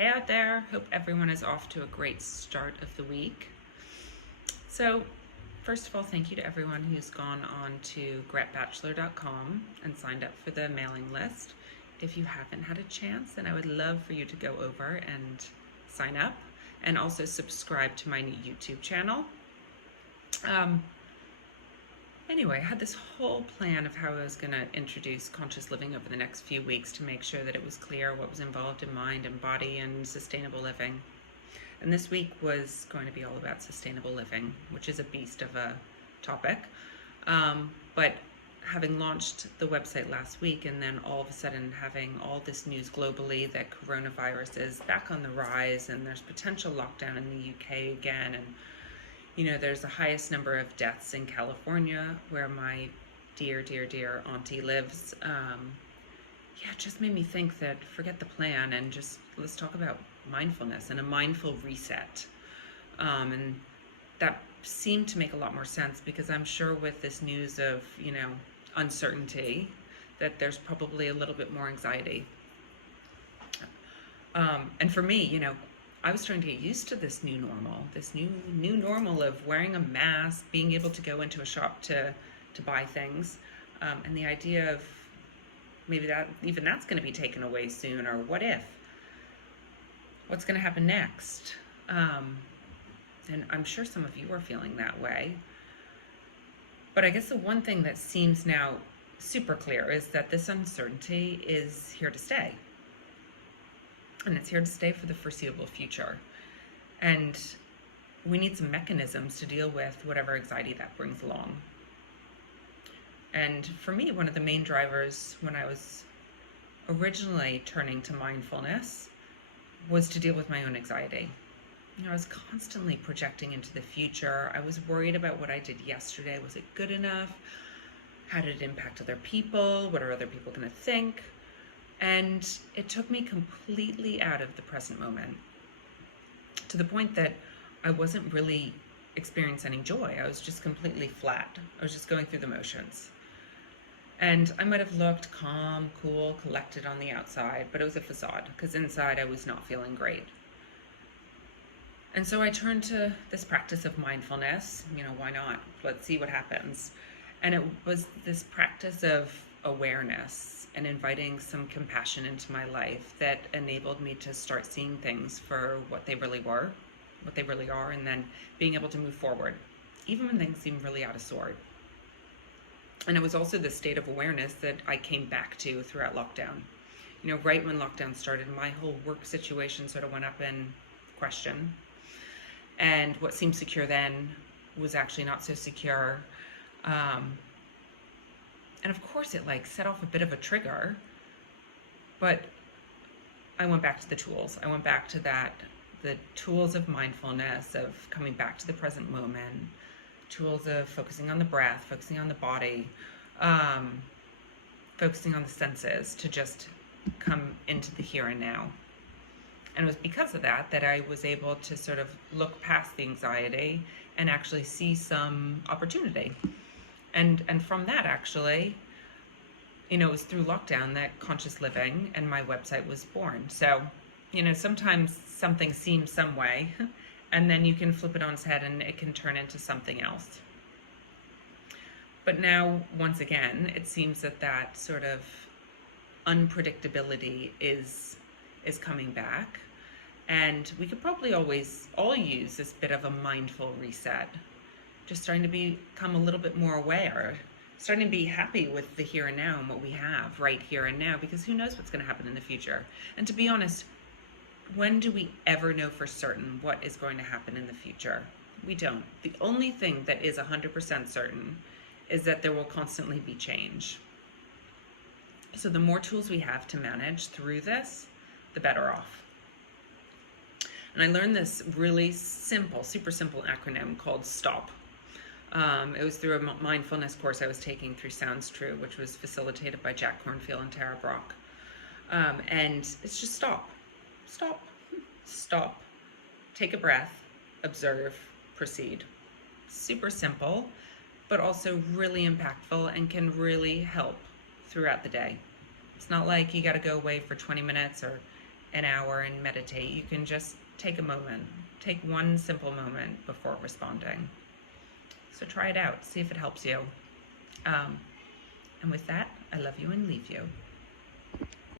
Hey out there, hope everyone is off to a great start of the week. So, first of all, thank you to everyone who's gone on to gretbachelor.com and signed up for the mailing list. If you haven't had a chance, then I would love for you to go over and sign up and also subscribe to my new YouTube channel. Anyway, I had this whole plan of how I was going to introduce conscious living over the next few weeks to make sure that it was clear what was involved in mind and body and sustainable living. And this week was going to be all about sustainable living, which is a beast of a topic. But having launched the website last week and then all of a sudden having all this news globally that coronavirus is back on the rise and there's potential lockdown in the UK again, and there's the highest number of deaths in California, where my dear auntie lives. It just made me think that forget the plan and just let's talk about mindfulness and a mindful reset. And that seemed to make a lot more sense because I'm sure with this news of, uncertainty, that there's probably a little bit more anxiety. And for me, I was trying to get used to this new normal of wearing a mask, being able to go into a shop to buy things, and the idea of maybe that's going to be taken away soon, or what's going to happen next? And I'm sure some of you are feeling that way. But I guess the one thing that seems now super clear is that this uncertainty is here to stay. And it's here to stay for the foreseeable future. And we need some mechanisms to deal with whatever anxiety that brings along. And for me, one of the main drivers when I was originally turning to mindfulness was to deal with my own anxiety. I was constantly projecting into the future. I was worried about what I did yesterday. Was it good enough? How did it impact other people? What are other people going to think? And it took me completely out of the present moment, to the point that I wasn't really experiencing any joy. I was just completely flat. I was just going through the motions. And I might have looked calm, cool, collected on the outside, but it was a facade, because inside I was not feeling great. And so I turned to this practice of mindfulness. Why not? Let's see what happens. And it was this practice of awareness and inviting some compassion into my life that enabled me to start seeing things for what they really were, what they really are, and then being able to move forward, even when things seemed really out of sort. And it was also the state of awareness that I came back to throughout lockdown. Right when lockdown started, my whole work situation sort of went up in question. And what seemed secure then was actually not so secure. And of course it set off a bit of a trigger, but I went back to the tools. I went back to the tools of mindfulness, of coming back to the present moment, tools of focusing on the breath, focusing on the body, focusing on the senses to just come into the here and now. And it was because of that I was able to sort of look past the anxiety and actually see some opportunity. And from that, actually, it was through lockdown that Conscious Living and my website was born. So, sometimes something seems some way, and then you can flip it on its head and it can turn into something else. But now, once again, it seems that sort of unpredictability is coming back. And we could probably always all use this bit of a mindful reset. Just starting to become a little bit more aware, starting to be happy with the here and now and what we have right here and now, because who knows what's going to happen in the future. And to be honest, when do we ever know for certain what is going to happen in the future? We don't. The only thing that is 100% certain is that there will constantly be change. So the more tools we have to manage through this, the better off. And I learned this really simple, super simple acronym called STOP. It was through a mindfulness course I was taking through Sounds True, which was facilitated by Jack Kornfield and Tara Brach. And it's just stop, take a breath, observe, proceed. Super simple, but also really impactful and can really help throughout the day. It's not like you got to go away for 20 minutes or an hour and meditate. You can just take a moment, take one simple moment before responding. So try it out, see if it helps you. And with that, I love you and leave you.